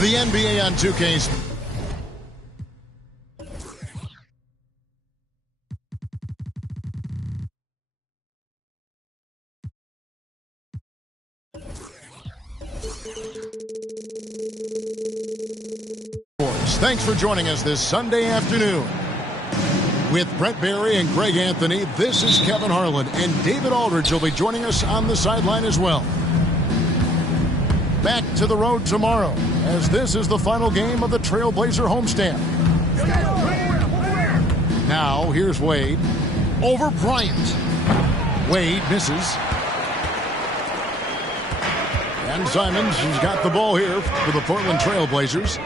The NBA on 2K. Thanks for joining us this Sunday afternoon. With Brent Barry and Greg Anthony, this is Kevin Harlan, and David Aldridge will be joining us on the sideline as well. Back to the road tomorrow, as this is the final game of the Trailblazer homestand. Now, here's Wade over Bryant. Wade misses. And Simons has got the ball here for the Portland Trailblazers.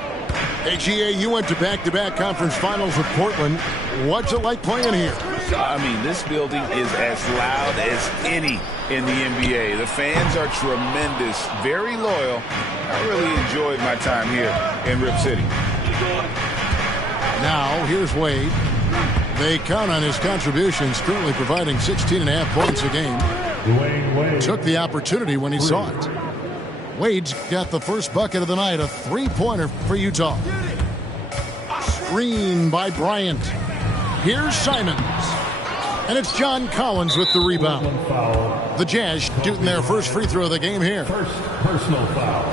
Hey, GA, you went to back-to-back conference finals with Portland. What's it like playing here? I mean, this building is as loud as any in the NBA. The fans are tremendous, very loyal. I really enjoyed my time here in Rip City. Now, here's Wade. They count on his contributions, currently providing 16.5 points a game. Wade. Took the opportunity when he saw it. Wade's got the first bucket of the night, a three-pointer for Utah. Screen by Bryant. Here's Simons. And it's John Collins with the rebound. The Jazz shooting their first free throw of the game here. First personal foul.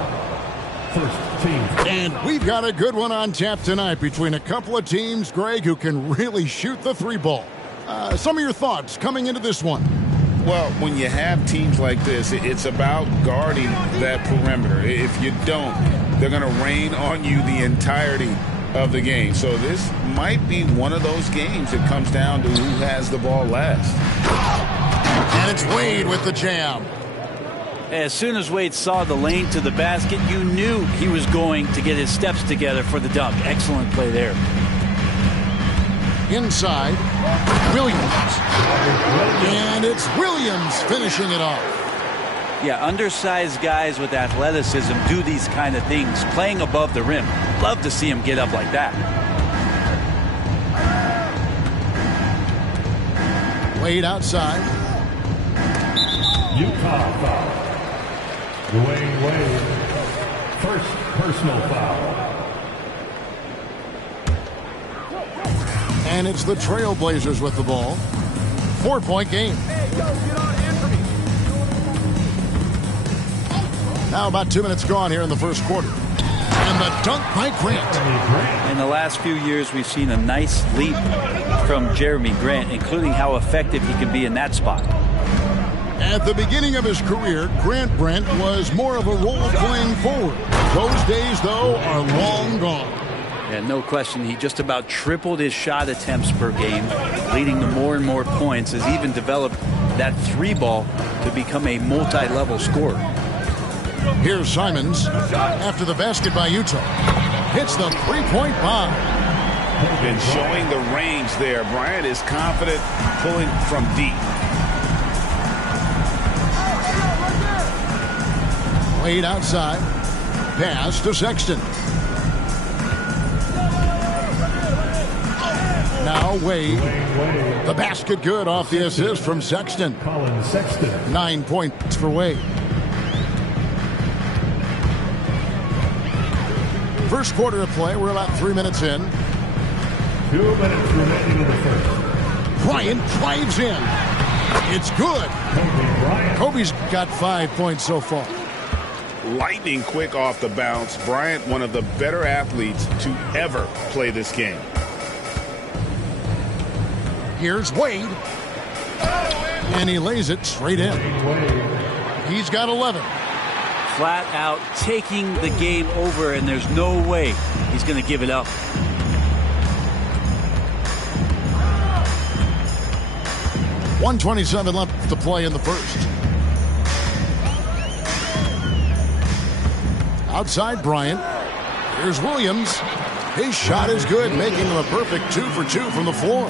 First team. And we've got a good one on tap tonight between a couple of teams, Greg, who can really shoot the three ball. Some of your thoughts coming into this one. Well, when you have teams like this, it's about guarding that perimeter. If you don't, they're going to rain on you the entirety of the game. So this might be one of those games that comes down to who has the ball last. And it's Wade with the jam. As soon as Wade saw the lane to the basket, you knew he was going to get his steps together for the dunk. Excellent play there. Inside, Williams. And it's Williams finishing it off. Yeah, undersized guys with athleticism do these kind of things, playing above the rim. Love to see him get up like that. Wade outside. Utah foul. Dwayne Wade. First personal foul. And it's the Trailblazers with the ball. 4-point game. Now about 2 minutes gone here in the first quarter. And the dunk by Grant. In the last few years, we've seen a nice leap from Jeremy Grant, including how effective he can be in that spot. At the beginning of his career, Grant Brent was more of a role-playing forward. Those days, though, are long gone. And no question, he just about tripled his shot attempts per game, leading to more and more points, has even developed that three ball to become a multi-level scorer. Here's Simons after the basket by Utah. Hits the three-point bomb. Been showing the range there. Bryant is confident pulling from deep. Wade outside. Pass to Sexton. Now Wade. The basket good off the assist from Sexton. 9 points for Wade. First quarter of play. We're about 3 minutes in. 2 minutes remaining in the first. Bryant drives in. It's good. Kobe's got 5 points so far. Lightning quick off the bounce. Bryant, one of the better athletes to ever play this game. Here's Wade. And he lays it straight in. He's got 11. Flat out taking the game over, and there's no way he's going to give it up. .127 left to play in the first. Outside Bryant. Here's Williams. His shot is good, making him a perfect 2 for 2 from the floor.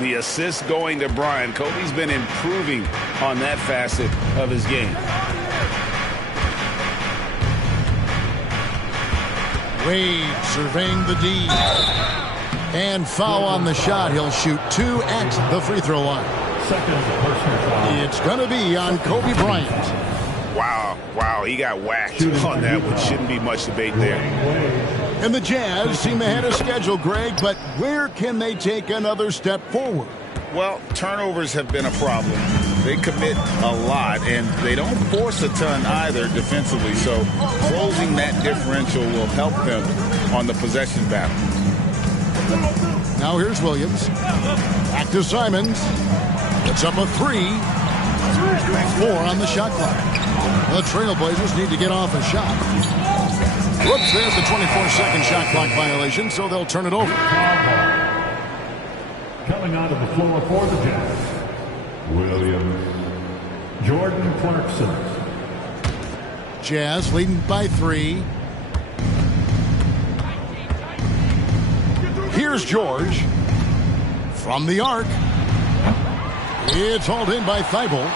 The assist going to Bryant. Kobe's been improving on that facet of his game. Wade surveying the D. And foul on the shot. He'll shoot 2 at the free throw line. Second personal foul. It's going to be on Kobe Bryant. Wow, he got whacked on that one. Shouldn't be much debate there. And the Jazz seem ahead of schedule, Greg, but where can they take another step forward? Well, turnovers have been a problem. They commit a lot, and they don't force a ton either defensively, so closing that differential will help them on the possession battle. Now here's Williams. Back to Simons. It's up a 3. 4 on the shot clock. The Trailblazers need to get off a shot. Whoops, there's the 24-second shot clock violation, so they'll turn it over. Coming onto the floor for the Jazz, Williams, Jordan Clarkson. Jazz leading by 3. Here's George. From the arc. It's hauled in by Thibault.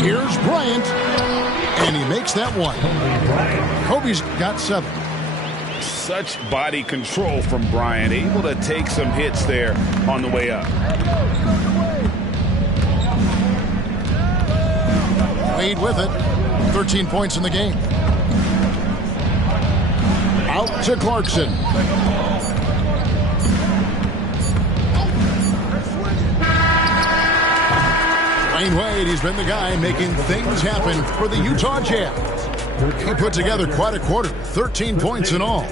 Here's Bryant. And he makes that one. Kobe's got 7. Such body control from Bryant. Able to take some hits there on the way up. Wade with it. 13 points in the game. Out to Clarkson. Dwayne Wade, he's been the guy making things happen for the Utah Jazz. He put together quite a quarter, 13 points in all.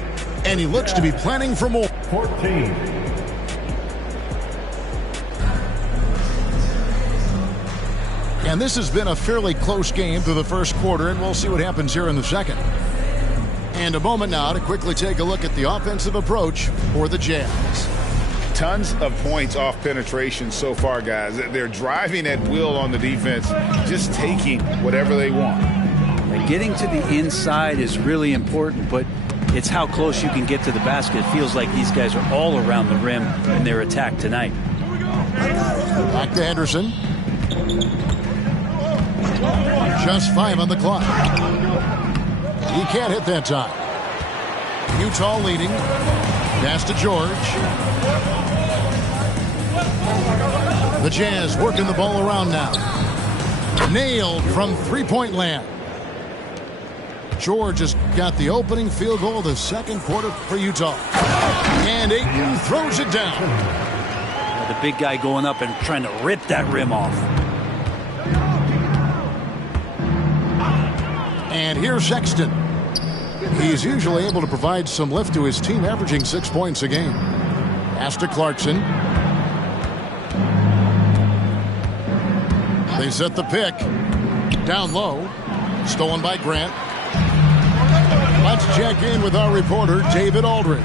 And he looks to be planning for more. 14. And this has been a fairly close game through the first quarter, and we'll see what happens here in the second. And a moment now to quickly take a look at the offensive approach for the Jazz. Tons of points off penetration so far, guys. They're driving at will on the defense, just taking whatever they want. And getting to the inside is really important, but it's how close you can get to the basket. It feels like these guys are all around the rim in their attack tonight. Back to Henderson. Just 5 on the clock. He can't hit that time. Utah leading. Pass to George. The Jazz working the ball around now. Nailed from three-point land. George has got the opening field goal of the second quarter for Utah. And Ayton throws it down. The big guy going up and trying to rip that rim off. And here's Sexton. He's usually able to provide some lift to his team, averaging 6 points a game. Pass to Clarkson. They set the pick. Down low. Stolen by Grant. Let's check in with our reporter, David Aldridge.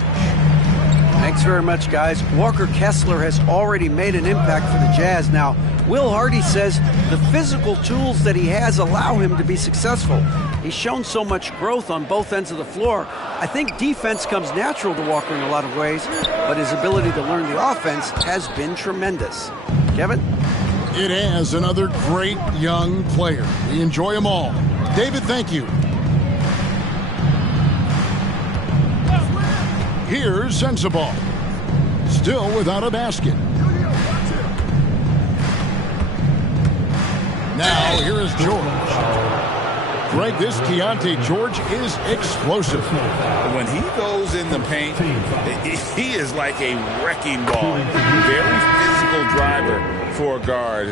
Thanks very much, guys. Walker Kessler has already made an impact for the Jazz. Now, Will Hardy says the physical tools that he has allow him to be successful. He's shown so much growth on both ends of the floor. I think defense comes natural to Walker in a lot of ways, but his ability to learn the offense has been tremendous. Kevin? It has another great young player. We enjoy them all. David, thank you. Here's Sensabaugh. Still without a basket. Now, here is George. Greg, this Keontae George is explosive. When he goes in the paint, he is like a wrecking ball. Very physical driver for a guard.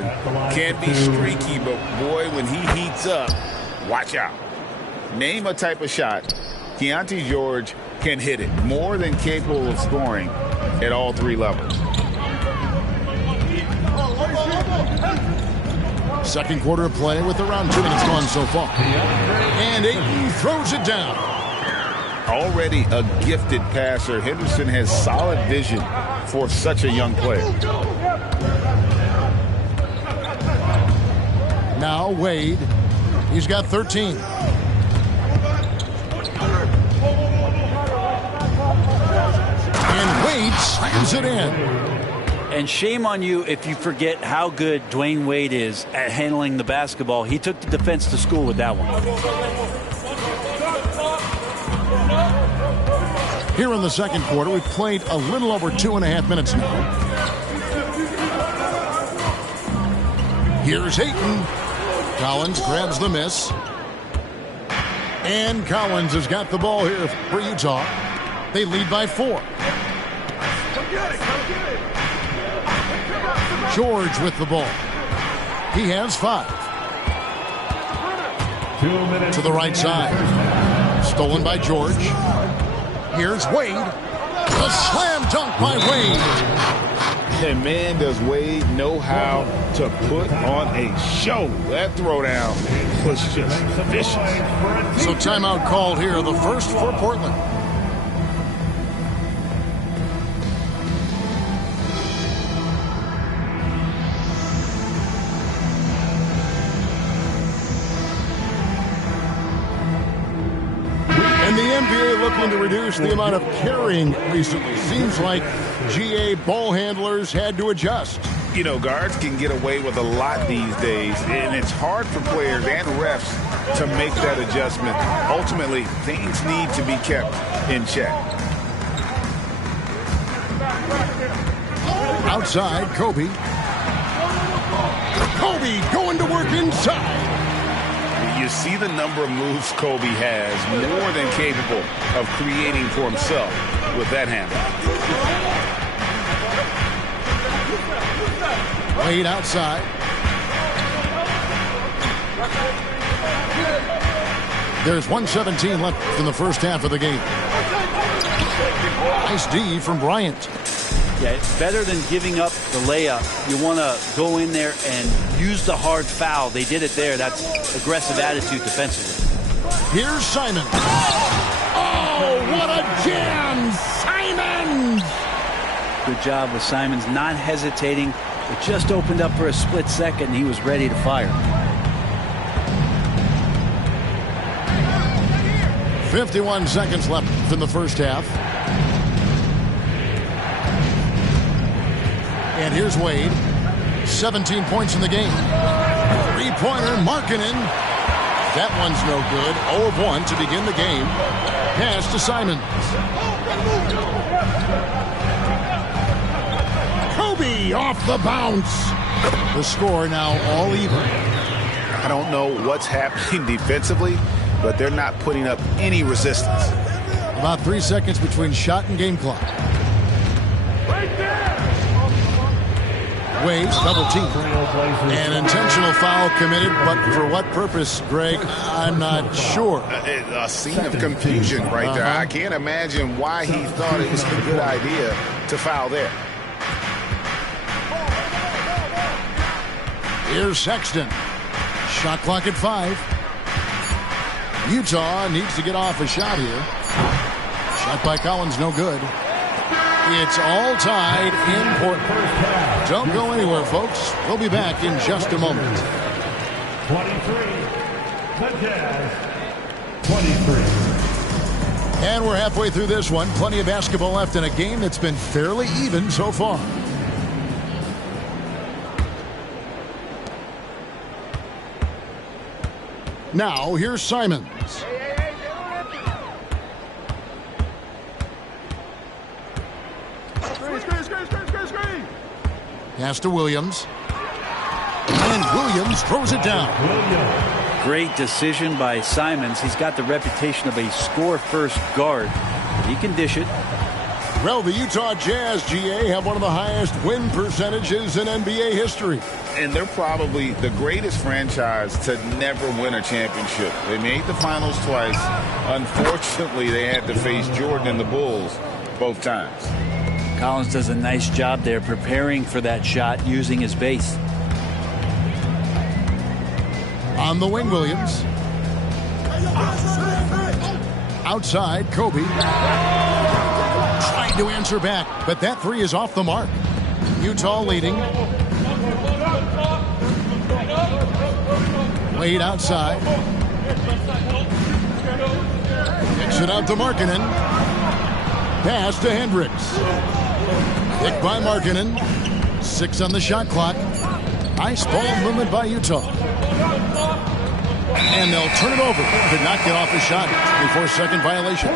Can be streaky, but boy, when he heats up, watch out. Name a type of shot. Keontae George can hit it. More than capable of scoring at all 3 levels. Second quarter of play with around 2 minutes gone so far. And Ayton throws it down. Already a gifted passer, Henderson has solid vision for such a young player. Now Wade. He's got 13. And Wade slams it in. And shame on you if you forget how good Dwayne Wade is at handling the basketball. He took the defense to school with that one. Here in the second quarter, we've played a little over 2.5 minutes now. Here's Hayton. Collins grabs the miss. And Collins has got the ball here for Utah. They lead by 4. George with the ball. He has 5. 2 minutes To the right side. Stolen by George. Here's Wade. A slam dunk by Wade. And man, does Wade know how to put on a show. That throwdown was just vicious. So timeout called here, the first for Portland. And the NBA looking to reduce the amount of carrying recently. Seems like GA ball handlers had to adjust. You know, guards can get away with a lot these days, and it's hard for players and refs to make that adjustment. Ultimately, things need to be kept in check. Outside, Kobe. Kobe going to work inside. You see the number of moves Kobe has, more than capable of creating for himself with that handle. Wade outside. There's 1:17 left in the first half of the game. Nice D from Bryant. Yeah, it's better than giving up the layup. You want to go in there and use the hard foul. They did it there. That's aggressive attitude defensively. Here's Simon. Oh, what a jam! Simon! Good job with Simons not hesitating. It just opened up for a split second. He was ready to fire. 51 seconds left in the first half. And here's Wade. 17 points in the game. Three-pointer, Markkanen. That one's no good. 0 of 1 to begin the game. Pass to Simons. Kobe off the bounce. The score now all even. I don't know what's happening defensively, but they're not putting up any resistance. About 3 seconds between shot and game clock. Wade's double team. An intentional foul committed, but for what purpose, Greg, I'm not sure. A scene of confusion right there. I can't imagine why he thought it was a good idea to foul there. Here's Sexton. Shot clock at 5. Utah needs to get off a shot here. Shot by Collins, no good. It's all tied in Portland. Don't go anywhere, folks. We'll be back in just a moment. 23. The Jazz. 23. And we're halfway through this one. Plenty of basketball left in a game that's been fairly even so far. Now, here's Simons. Pass to Williams. And Williams throws it down. Great decision by Simons. He's got the reputation of a score-first guard. He can dish it. Well, the Utah Jazz, GA, have one of the highest win percentages in NBA history. And they're probably the greatest franchise to never win a championship. They made the finals twice. Unfortunately, they had to face Jordan and the Bulls both times. Collins does a nice job there preparing for that shot using his base. On the wing, Williams. Outside, Kobe. Trying to answer back, but that three is off the mark. Utah leading. Wade outside. Kicks it out to Markkanen. Pass to Hendricks. Picked by Markkanen. 6 on the shot clock. Nice ball movement by Utah. And they'll turn it over. Could not get off a shot before second violation.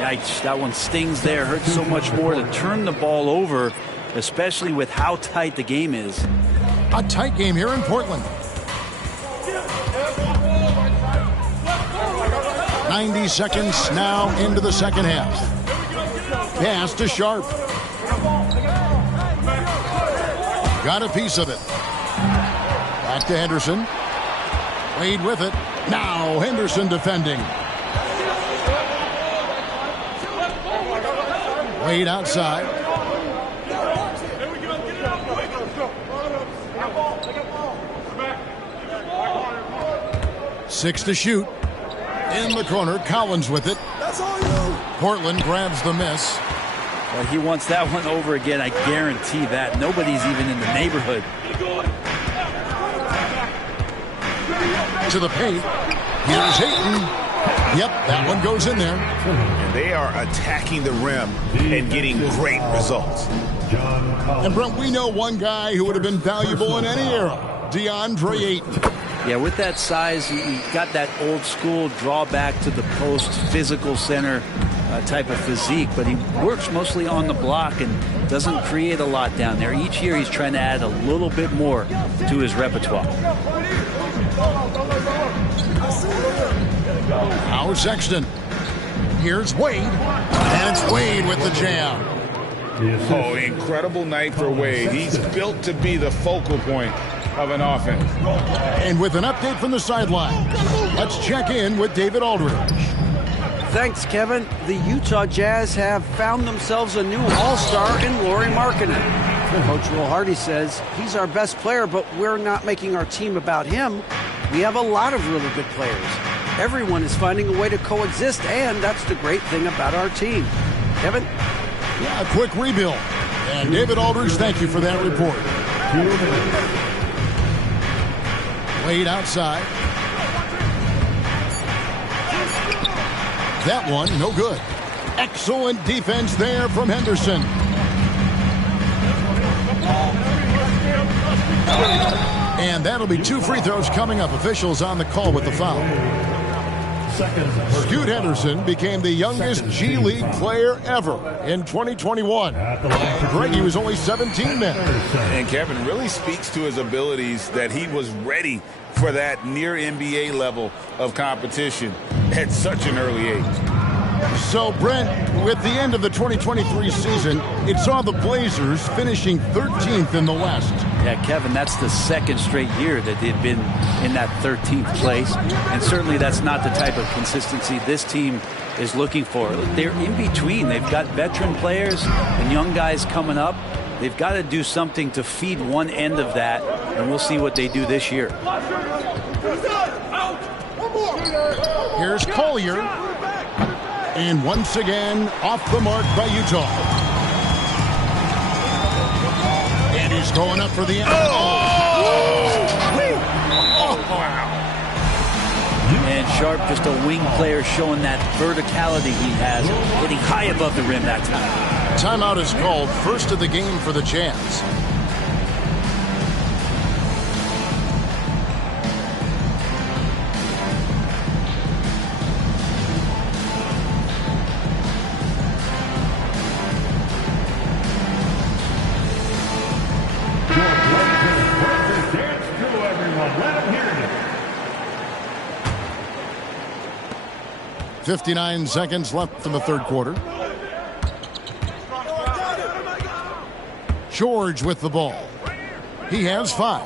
Yikes, that one stings there. Hurts so much more to turn the ball over, especially with how tight the game is. A tight game here in Portland. 90 seconds now into the second half. Pass to Sharp. Got a piece of it. Back to Henderson. Wade with it. Now Henderson defending. Wade outside. Six to shoot. In the corner, Collins with it. Portland grabs the miss. Well, he wants that one over again. I guarantee that. Nobody's even in the neighborhood. To the paint. Here's Hayton. Yep, that one goes in there. And they are attacking the rim and getting great results. And Brent, we know one guy who would have been valuable in any era. DeAndre Ayton. Yeah, with that size, you got that old school draw back to the post, physical center type of physique, but he works mostly on the block and doesn't create a lot down there. Each year he's trying to add a little bit more to his repertoire. Now Sexton. Here's Wade. And it's Wade with the jam. Oh, incredible night for Wade. He's built to be the focal point of an offense. And with an update from the sideline, let's check in with David Aldridge. Thanks, Kevin. The Utah Jazz have found themselves a new all-star in Lauri Markkanen. Coach Will Hardy says he's our best player, but we're not making our team about him. We have a lot of really good players. Everyone is finding a way to coexist, and that's the great thing about our team. Kevin? Yeah, a quick rebuild. And David Aldridge, thank you for that report. Wade outside. That one, no good. Excellent defense there from Henderson. And that'll be 2 free throws coming up. Officials on the call with the foul. Scoot Henderson became the youngest G League player ever in 2021. Greg, he was only 17 then. And Kevin really speaks to his abilities that he was ready for that near NBA level of competition at such an early age. So, Brent, with the end of the 2023 season, it saw the Blazers finishing 13th in the West. Yeah, Kevin, that's the second straight year that they've been in that 13th place. And certainly that's not the type of consistency this team is looking for. They're in between. They've got veteran players and young guys coming up. They've got to do something to feed one end of that, and we'll see what they do this year. Here's Collier. And once again, off the mark by Utah. And he's going up for the end. Wow. And Sharp, just a wing player, showing that verticality he has, hitting high above the rim that time. Timeout is called, first of the game for the Jazz. Dance to everyone. Let them hear it. 59 seconds left in the third quarter. George with the ball. He has 5.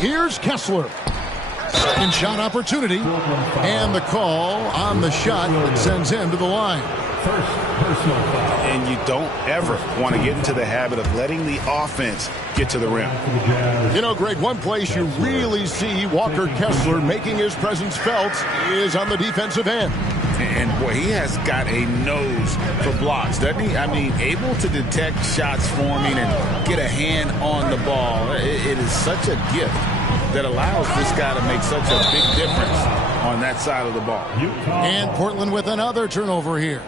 Here's Kessler. Second shot opportunity. And the call on the shot that sends him to the line. First personal foul. And you don't ever want to get into the habit of letting the offense get to the rim. You know, Greg, one place you really see Walker Kessler making his presence felt is on the defensive end. And, boy, he has got a nose for blocks, doesn't he? I mean, able to detect shots forming and get a hand on the ball. It is such a gift that allows this guy to make such a big difference on that side of the ball. And Portland with another turnover here.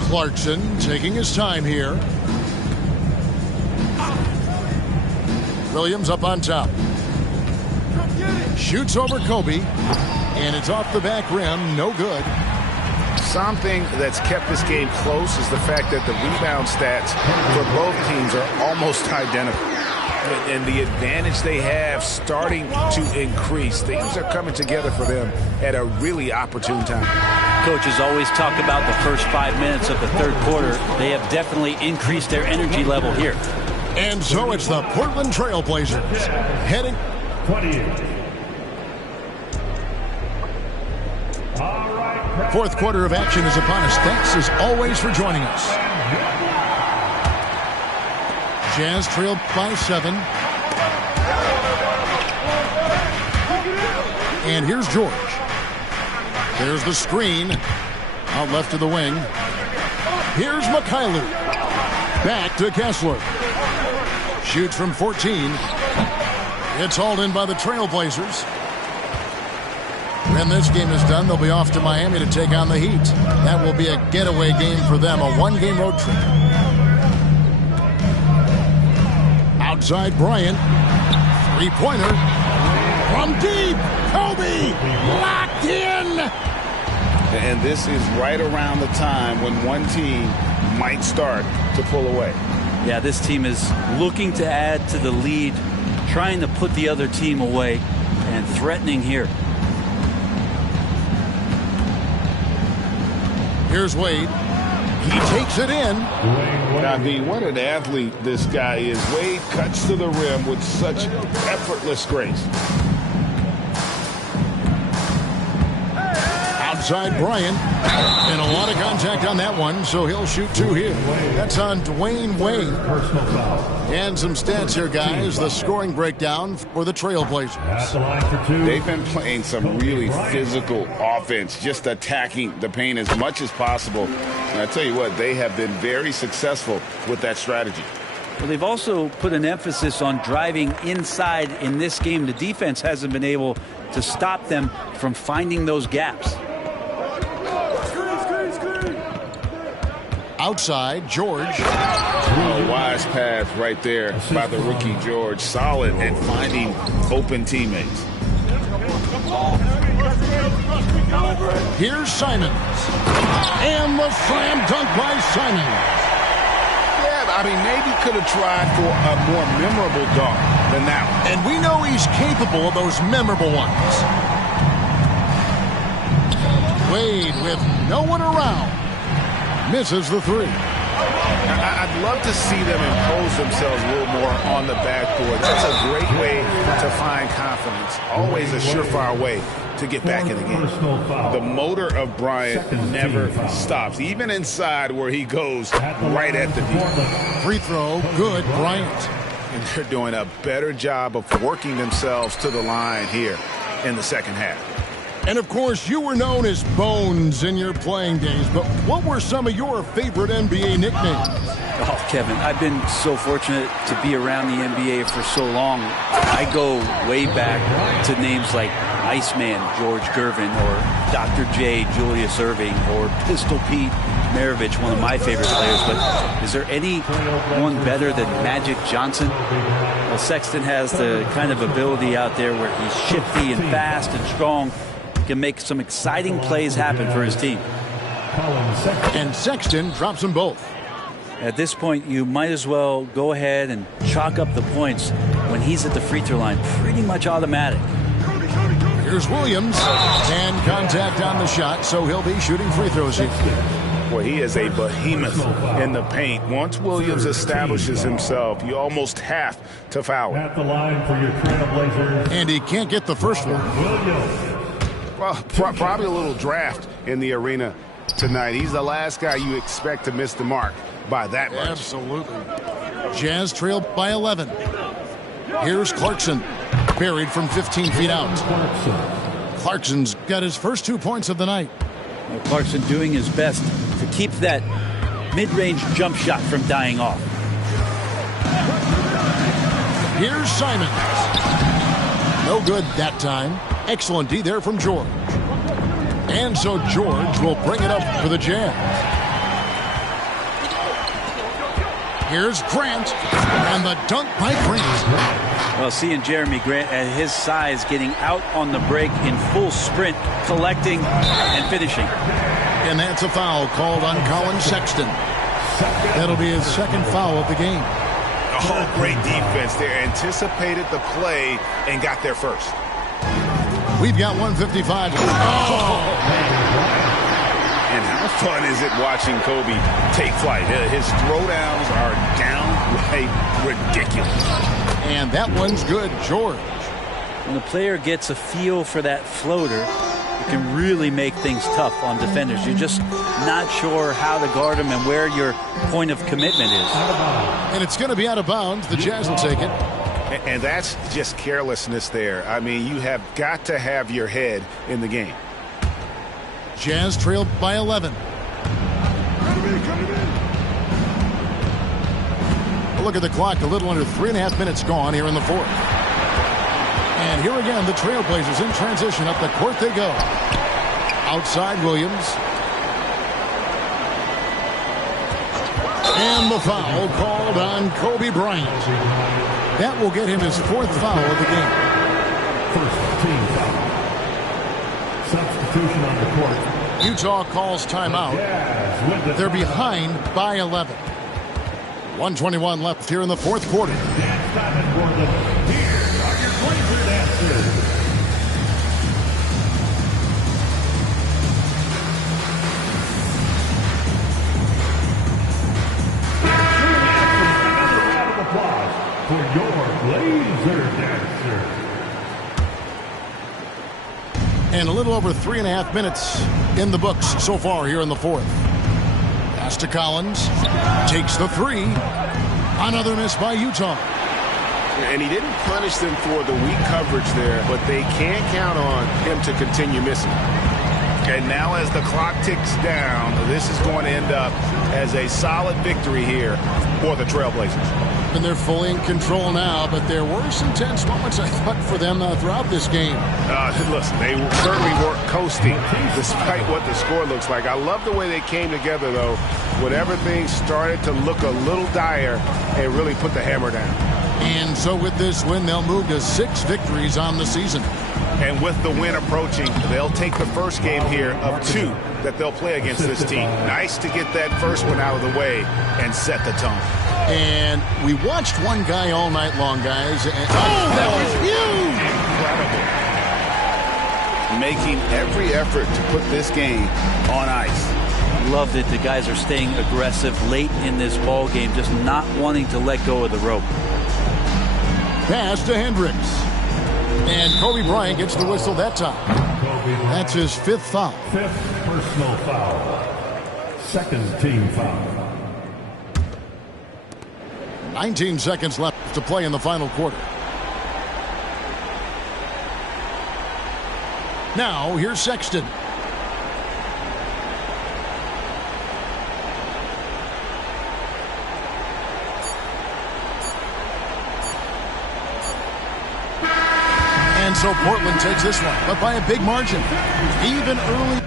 Clarkson taking his time here. Williams up on top. Shoots over Kobe, and it's off the back rim. No good. Something that's kept this game close is the fact that the rebound stats for both teams are almost identical. And the advantage they have starting to increase. Things are coming together for them at a really opportune time. Coaches always talk about the first 5 minutes of the third quarter. They have definitely increased their energy level here. And so it's the Portland Trail Blazers heading. 28. Fourth quarter of action is upon us. Thanks as always for joining us. Jazz trailed by 7. And here's George. There's the screen. Out left of the wing. Here's Mikhailu. Back to Kessler. Shoots from 14. It's hauled in by the Trailblazers. When this game is done, they'll be off to Miami to take on the Heat. That will be a getaway game for them, a one-game road trip. Outside Bryant. Three-pointer. From deep. Kobe. Locked in. And this is right around the time when one team might start to pull away. Yeah, this team is looking to add to the lead, trying to put the other team away, and threatening here. Here's Wade. He takes it in. Now, what an athlete this guy is. Wade cuts to the rim with such effortless grace. Outside Bryant. And a lot of contact on that one, so he'll shoot 2 here. That's on Dwayne Wade. And some stats here, guys. The scoring breakdown for the Trailblazers. They've been playing some really physical offense, just attacking the paint as much as possible. And I tell you what, they have been very successful with that strategy. Well, they've also put an emphasis on driving inside in this game. The defense hasn't been able to stop them from finding those gaps. Outside, George. A wise pass right there by the rookie George. Solid at finding open teammates. Here's Simons. And the slam dunk by Simons. Yeah, I mean, maybe could have tried for a more memorable dunk than that one. And we know he's capable of those memorable ones. Wade with no one around. Misses the 3. I'd love to see them impose themselves a little more on the backboard. That's a great way to find confidence. Always a surefire way to get back in the game. The motor of Bryant never stops, even inside where he goes right at the deep. Free throw, good, Bryant. And they're doing a better job of working themselves to the line here in the second half. And, of course, you were known as Bones in your playing days, but what were some of your favorite NBA nicknames? Oh, Kevin, I've been so fortunate to be around the NBA for so long. I go way back to names like Iceman, George Gervin, or Dr. J, Julius Erving, or Pistol Pete Maravich, one of my favorite players. But is there anyone better than Magic Johnson? Well, Sexton has the kind of ability out there where he's shifty and fast and strong. Can make some exciting plays happen for his team. And Sexton drops them both. At this point, you might as well go ahead and chalk up the points when he's at the free throw line. Pretty much automatic. Here's Williams. And contact on the shot, so he'll be shooting free throws here. Boy, he is a behemoth in the paint. Once Williams establishes himself, you almost have to foul him. At the line for your Trailblazers. And he can't get the first one. Well, probably a little draft in the arena tonight. He's the last guy you expect to miss the mark by that much. Absolutely. Jazz trailed by 11. Here's Clarkson. Buried from 15 feet out. Clarkson's got his first 2 points of the night. Well, Clarkson doing his best to keep that mid-range jump shot from dying off. Here's Simons. No good that time. Excellent D there from George. And so George will bring it up for the Jazz. Here's Grant. And the dunk by Grant. Well, seeing Jeremy Grant at his size getting out on the break in full sprint, collecting and finishing. And that's a foul called on Colin Sexton. That'll be his second foul of the game. Oh, great defense there. Anticipated the play and got there first. We've got 155. And how fun is it watching Kobe take flight? His throwdowns are downright ridiculous. And that one's good, George. When the player gets a feel for that floater, it can really make things tough on defenders. You're just not sure how to guard them and where your point of commitment is. And it's going to be out of bounds. The Jazz will take it. And that's just carelessness there. I mean, you have got to have your head in the game. Jazz trailed by 11. Look at the clock. A little under 3.5 minutes gone here in the fourth. And here again, the Trailblazers in transition. Up the court they go. Outside Williams. And the foul called on Kobe Bryant. That will get him his fourth foul of the game. First team foul. Substitution on the court. Utah calls timeout. They're behind by 11. 1:21 left here in the fourth quarter. Here are your Blazer dancers. Another round of applause for your Blazer dancers. And a little over 3.5 minutes in the books so far here in the fourth. Pass to Collins. Takes the three. Another miss by Utah. And he didn't punish them for the weak coverage there, but they can't count on him to continue missing. And now as the clock ticks down, this is going to end up as a solid victory here for the Trailblazers. And they're fully in control now, but there were some tense moments, I thought, for them throughout this game. Listen, they certainly weren't coasting despite what the score looks like. I love the way they came together, though, whenever things started to look a little dire and really put the hammer down. And so with this win, they'll move to 6 victories on the season. And with the win approaching, they'll take the first game here of 2 that they'll play against this team. Nice to get that first one out of the way and set the tone. And we watched one guy all night long, guys. And, that was huge! Incredible. Making every effort to put this game on ice. Love that the guys are staying aggressive late in this ball game, just not wanting to let go of the rope. Pass to Hendricks. And Kobe Bryant gets the whistle that time. That's his 5th foul. 5th personal foul. 2nd team foul. 19 seconds left to play in the final quarter. Now, here's Sexton. And so Portland takes this one, but by a big margin. Even early.